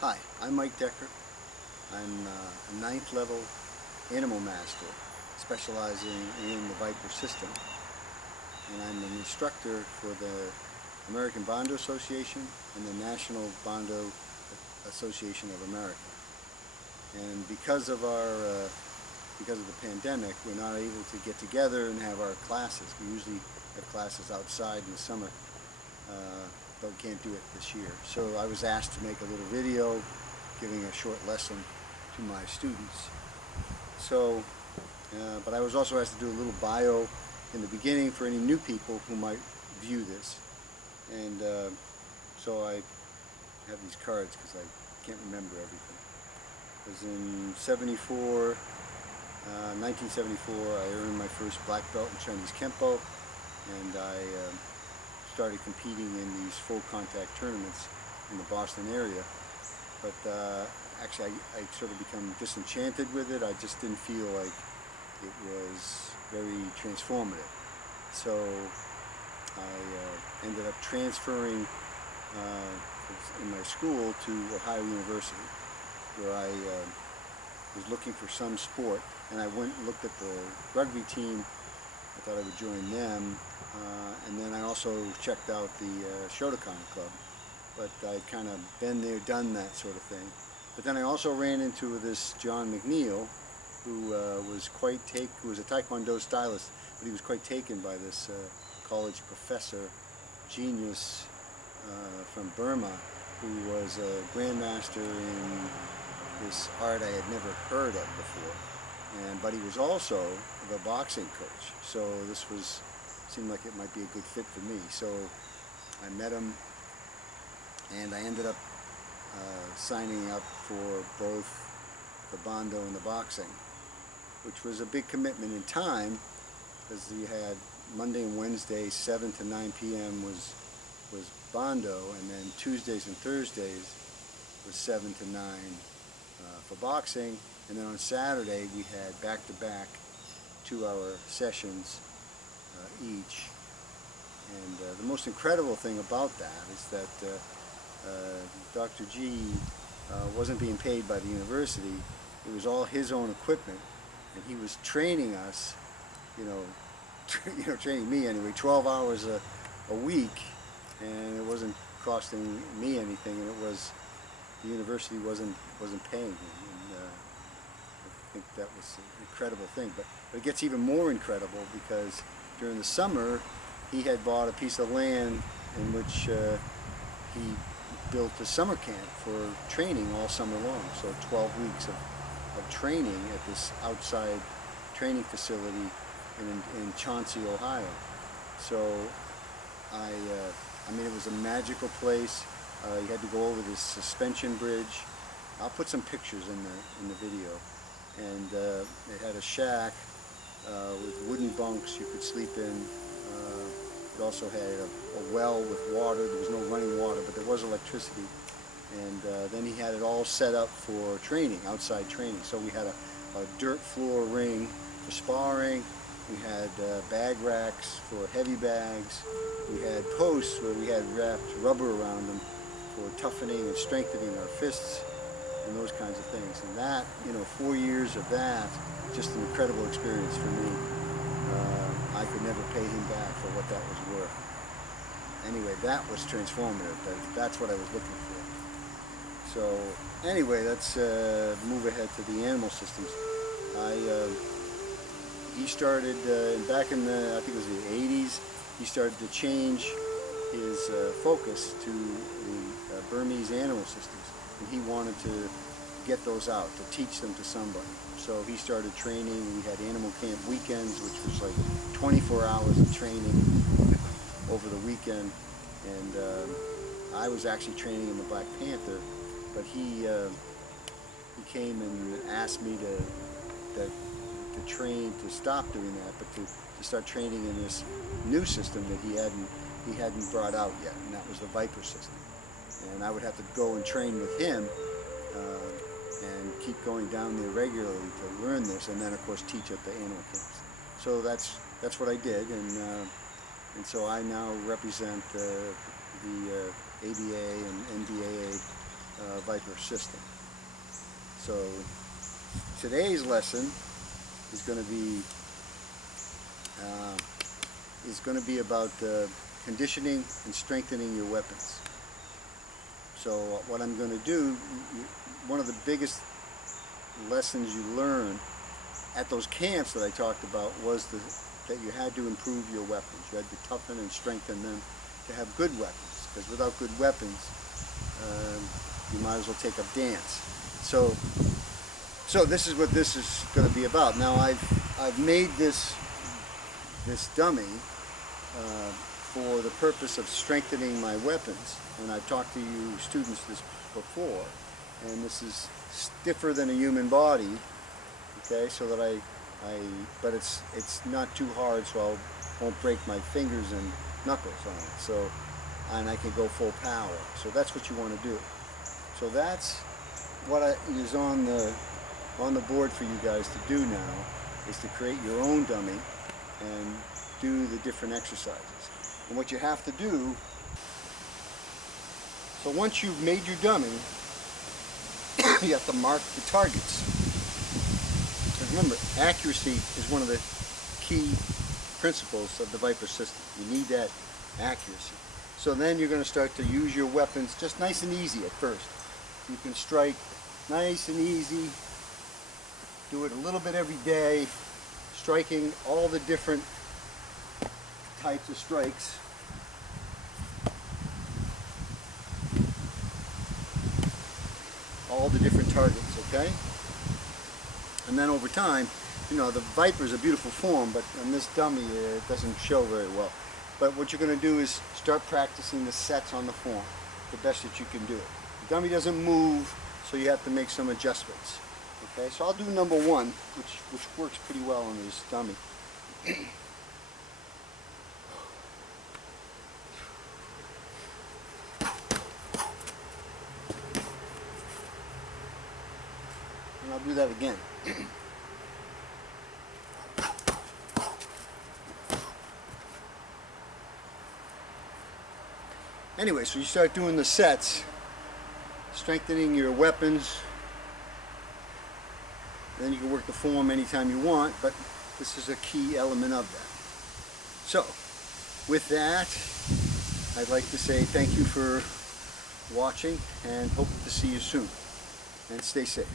Hi, I'm Mike Decker. I'm a ninth level animal master specializing in the Viper system, and I'm an instructor for the American Bando Association and the National Bando Association of America. And because of the pandemic, we're not able to get together and have our classes. We usually have classes outside in the summer, but we can't do it this year. So I was asked to make a little video giving a short lesson to my students. So, but I was also asked to do a little bio in the beginning for any new people who might view this. And so I have these cards because I can't remember everything. It was in 1974, I earned my first black belt in Chinese Kempo, and I started competing in these full contact tournaments in the Boston area. But actually I sort of become disenchanted with it. I just didn't feel like it was very transformative. So I ended up transferring in my school to Ohio University, where I was looking for some sport, and I went and looked at the rugby team. I thought I would join them, and then I also checked out the Shotokan Club, but I'd kind of been there, done that sort of thing. But then I also ran into this John McNeil, who who was a Taekwondo stylist, but he was quite taken by this college professor, genius from Burma, who was a grandmaster in this art I had never heard of before. But he was also the boxing coach, so this seemed like it might be a good fit for me. So I met him, and I ended up signing up for both the Bando and the boxing, which was a big commitment in time, because you had Monday and Wednesday 7 to 9 p.m. was Bando, and then Tuesdays and Thursdays was 7 to 9 for boxing, and then on Saturday we had back-to-back 2-hour sessions each. And the most incredible thing about that is that Dr. Gyi wasn't being paid by the university. It was all his own equipment, and he was training us, training me anyway, 12 hours a week, and it wasn't costing me anything, and the university wasn't paying him. And I think that was an incredible thing. But it gets even more incredible because during the summer he had bought a piece of land in which he built a summer camp for training all summer long. So 12 weeks of training at this outside training facility in Chauncey, Ohio. So I mean, it was a magical place. You had to go over this suspension bridge. I'll put some pictures in the video. And it had a shack with wooden bunks you could sleep in. It also had a well with water. There was no running water, but there was electricity. And then he had it all set up for training, outside training. So we had a dirt floor ring for sparring. We had bag racks for heavy bags. We had posts where we had wrapped rubber around them for toughening and strengthening our fists and those kinds of things. And that, 4 years of that, just an incredible experience for me. I could never pay him back for what that was worth. Anyway, that was transformative. That's what I was looking for. So anyway, let's move ahead to the animal systems. He started back in I think it was the 80s, he started to change his focus to the Burmese animal systems. And he wanted to get those out, to teach them to somebody. So he started training. We had animal camp weekends, which was like 24 hours of training over the weekend. And I was actually training in the Black Panther, but he came and asked me to train, to stop doing that, but to start training in this new system that he hadn't brought out yet, and that was the Viper system. And I would have to go and train with him and keep going down there regularly to learn this, and then of course teach at the animal camps. So that's what I did, and so I now represent the ABA and NBAA Viper system. So today's lesson is going to be about conditioning and strengthening your weapons. So what I'm going to do, one of the biggest lessons you learn at those camps that I talked about was that you had to improve your weapons. You had to toughen and strengthen them to have good weapons, because without good weapons, you might as well take up dance. So this is what this is going to be about. Now I've made this dummy for the purpose of strengthening my weapons, and I've talked to you students this before, and this is stiffer than a human body, okay, so that but it's not too hard, so I won't break my fingers and knuckles on it, so, and I can go full power. So that's what you want to do. So that's what is on the board for you guys to do now, is to create your own dummy and do the different exercises. And what you have to do, so once you've made your dummy, you have to mark the targets. And remember, accuracy is one of the key principles of the Viper system. You need that accuracy. So then you're going to start to use your weapons just nice and easy at first. You can strike nice and easy, do it a little bit every day, striking all the different types of strikes. All the different targets, okay? And then over time, you know, the Viper is a beautiful form, but on this dummy it doesn't show very well. But what you're going to do is start practicing the sets on the form, the best that you can do it. The dummy doesn't move, so you have to make some adjustments. Okay, so I'll do number one, which works pretty well on this dummy. And I'll do that again. Anyway, so you start doing the sets, strengthening your weapons. Then you can work the form anytime you want, but this is a key element of that. So, with that, I'd like to say thank you for watching and hope to see you soon. And stay safe.